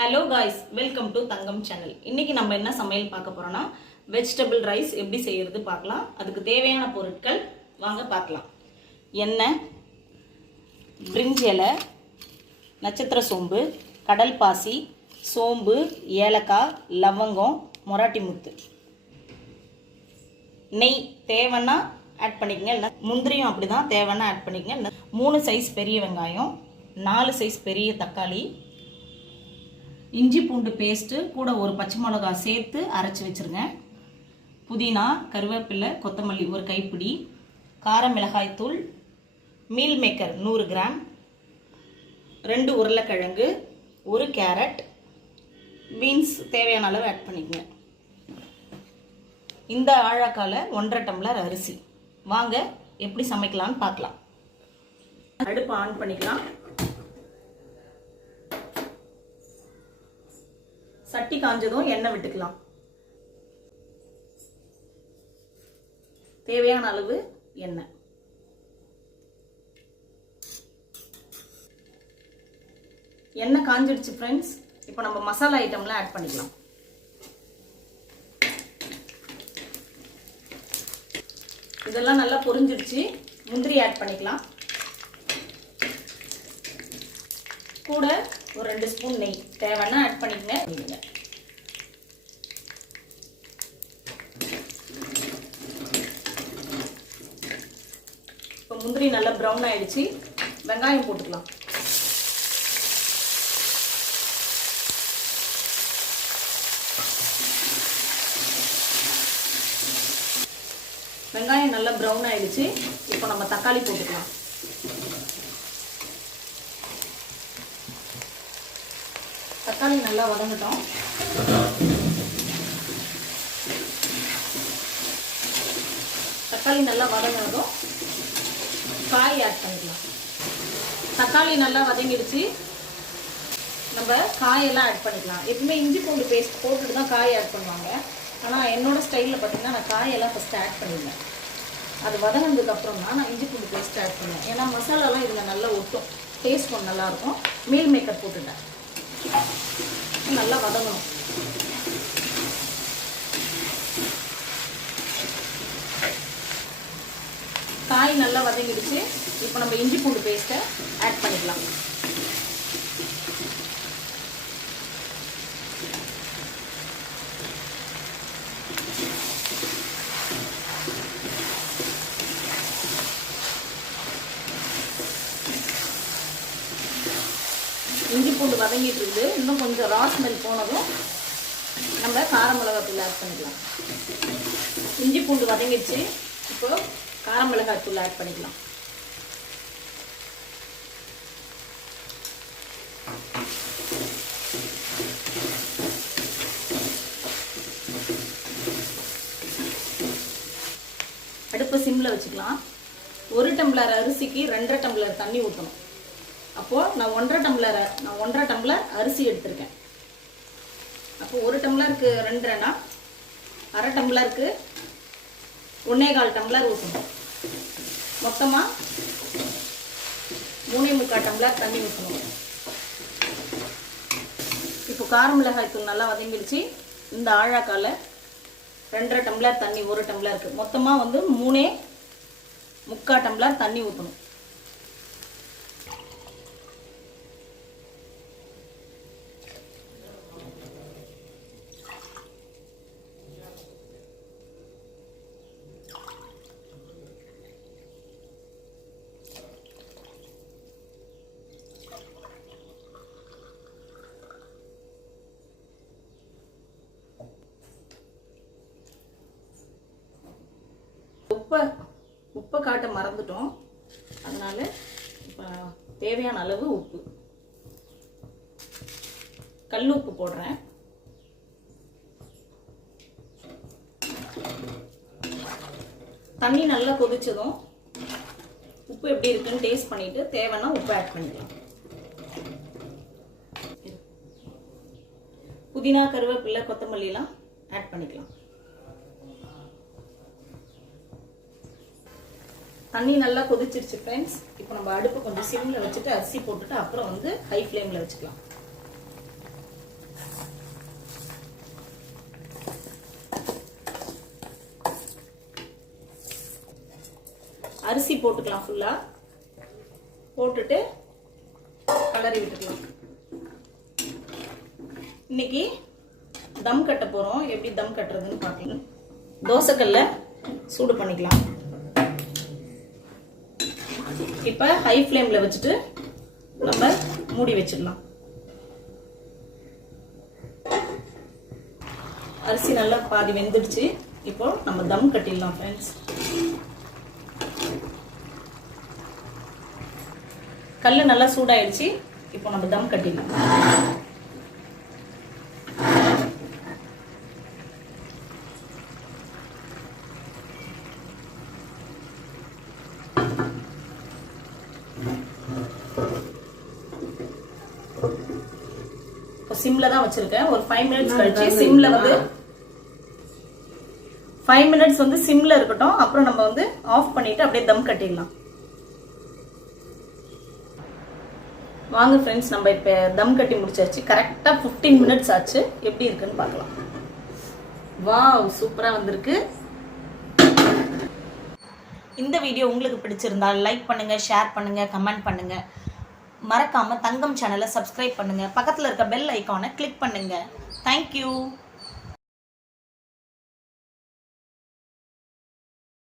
Hello guys, welcome to Thangam channel. இன்னைக்கு நம்ம என்ன சமையல் பார்க்க போறோம்னா வெஜிடபிள் ரைஸ் எப்படி செய்யறது பார்க்கலாம். அதுக்கு தேவையான பொருட்கள் வாங்க பார்க்கலாம். எண்ணெய், பிரிஞ்சி இலை, நட்சத்திர சோம்பு, கடல் பாசி, சோம்பு, ஏலக்காய், லவங்கம், மொராட்டி முத்து, நெய் தேவைன்னா ஆட் பண்ணிக்கங்க. இல்லை முந்திரியும் அப்படிதான், தேவைன்னா ஆட் பண்ணிக்கங்க. 3 சைஸ் பெரிய வெங்காயம், 4 சைஸ் பெரிய தக்காளி, இஞ்சி பூண்டு பேஸ்ட்டு கூட ஒரு பச்சை மிளகாய் சேர்த்து அரைச்சி வச்சுருங்க. புதினா, கருவேப்பிலை, கொத்தமல்லி ஒரு கைப்பிடி, கார மிளகாய்த்தூள், மீல் மேக்கர் 100 கிராம், 2 உருளைக்கிழங்கு, 1 கேரட், பீன்ஸ் தேவையான அளவு ஆட் பண்ணிக்கங்க. இந்த ஆழக்கால 1.5 டம்ளர் அரிசி. வாங்க எப்படி சமைக்கலான்னு பார்க்கலாம். அடுப்பு ஆன் பண்ணிக்கலாம். சட்டி காஞ்சதும் எண்ணெய் விட்டுக்கலாம். தேவையான அளவு எண்ணெய். எண்ணெய் காஞ்சிடுச்சு ஃப்ரெண்ட்ஸ். இப்போ நம்ம மசாலா ஐட்டம்லாம் ஆட் பண்ணிக்கலாம். இதெல்லாம் நல்லா பொரிஞ்சிடுச்சு. முந்திரி ஆட் பண்ணிக்கலாம். கூட ஒரு 2 ஸ்பூன் நெய் தேவைன்னா ஆட் பண்ணிக்கங்க. இப்போ முந்திரி நல்லா ப்ரௌன் ஆயிடுச்சு. வெங்காயம் போட்டுக்கலாம். வெங்காயம் நல்லா ப்ரௌன் ஆயிடுச்சு. இப்போ நம்ம தக்காளி போட்டுக்கலாம். தக்காளி நல்லா வதங்கட்டும். தக்காளி நல்லா வதங்கினதும் காய் ஆட் பண்ணிக்கலாம். தக்காளி நல்லா வதங்கிடுச்சு. நம்ம காயெல்லாம் ஆட் பண்ணிக்கலாம். எப்பவுமே இஞ்சி பூண்டு பேஸ்ட் போட்டுட்டு தான் காய் ஆட் பண்ணுவாங்க. ஆனால் என்னோட ஸ்டைலில் பார்த்தீங்கன்னா நான் காயெல்லாம் ஃபஸ்ட்டு ஆட் பண்ணிடுவேன். அது வதங்கினதுக்கு அப்புறம் தான் நான் இஞ்சி பூண்டு பேஸ்ட் ஆட் பண்ணுவேன். ஏன்னா மசாலாலாம் இதில் நல்லா ஒட்டும், டேஸ்ட் கொஞ்சம் நல்லாயிருக்கும். மீல் மேக்கர் போட்டுட்டேன். நல்லா வதங்கணும். காய் நல்லா வதங்கிடுச்சு. இப்போ நம்ம இஞ்சி பூண்டு பேஸ்ட்டை ஆட் பண்ணிக்கலாம். இஞ்சி பூண்டு வதங்கிட்டு இருக்குது. இன்னும் கொஞ்சம் ரா ஸ்மெல் போனதும் நம்ம கார மிளகாத்தூள் ஆட் பண்ணிக்கலாம். இஞ்சி பூண்டு வதங்கிடுச்சு. இப்போ கார மிளகாத்தூள் ஆட் பண்ணிக்கலாம். அடுப்பு சிம்ல வச்சுக்கலாம். 1 டம்ளர் அரிசிக்கு 2.5 டம்ளர் தண்ணி ஊற்றணும். அப்போது நான் 1.5 டம்ளர் அரிசி எடுத்திருக்கேன். அப்போ 1 டம்ளருக்கு 2.5னா 1/2 டம்ளருக்கு 1.25 டம்ளர் ஊற்றணும். மொத்தமாக 3.25 டம்ளர் தண்ணி ஊற்றணும். இப்போ கார மிளகாய் தூள் நல்லா வதங்கிடுச்சு. இந்த ஆழாக்கால 2.5 டம்ளர் தண்ணி 1 டம்ளருக்கு மொத்தமாக 3.25 டம்ளர் தண்ணி ஊற்றணும். உப்பை காட்ட மறந்துட்டோம். அதனால இப்போ தேவையான அளவு உப்பு, கல் உப்பு போடுறேன். தண்ணி நல்லா கொதிச்சதும் உப்பு எப்படி இருக்குன்னு டேஸ்ட் பண்ணிட்டு தேவைன்னா உப்பு ஆட் பண்ணிக்கலாம். புதினா, கருவேப்பிலை, கொத்தமல்லி எல்லாம் ஆட் பண்ணிக்கலாம். தண்ணி நல்லா கொதிச்சிருச்சு ஃப்ரெண்ட்ஸ். இப்போ நம்ம அடுப்பு கொஞ்சம் சிம்ல வச்சுட்டு அரிசி போட்டுட்டு அப்புறம் ஹை ஃப்ளேம்ல வச்சுக்கலாம். அரிசி போட்டுக்கலாம். ஃபுல்லாக போட்டுட்டு கலரி விட்டுக்கலாம். இன்னைக்கு தம் கட்ட போகிறோம். எப்படி தம் கட்டுறதுன்னு பார்க்கலாம். தோசைக்கல்ல சூடு பண்ணிக்கலாம். இப்போ ஹை ஃப்ளேமில் வச்சுட்டு நம்ம மூடி வச்சிடலாம். அரிசி நல்லா பாதி வெந்துடுச்சு. இப்போ நம்ம தம் கட்டிடலாம் ஃப்ரெண்ட்ஸ். கல் நல்லா சூடாயிடுச்சு. இப்போ நம்ம தம் கட்டிடலாம். சிம்ல தான் வச்சிருக்கேன். ஒரு 5 மினிட்ஸ் கழிச்சு சிம்ல வந்து 5 மினிட்ஸ் வந்து சிம்ல இருக்கட்டும். அப்புறம் நம்ம வந்து ஆஃப் பண்ணிட்டு அப்படியே தம் கட்டிடலாம். வாங்க ஃப்ரெண்ட்ஸ், நம்ம இப்போ தம் கட்டி முடிச்சாச்சு. கரெக்டாக 15 மினிட்ஸ் ஆச்சு. எப்படி இருக்குன்னு பார்க்கலாம். வாவ், சூப்பராக வந்திருக்கு. இந்த வீடியோ உங்களுக்கு பிடிச்சிருந்தால் லைக் பண்ணுங்க, ஷேர் பண்ணுங்க, கமெண்ட் பண்ணுங்க. மறக்காம தங்கம் சேனலை சப்ஸ்கிரைப் பண்ணுங்க. பக்கத்தில் இருக்க பெல் ஐக்கானை கிளிக் பண்ணுங்க. தேங்க்யூ.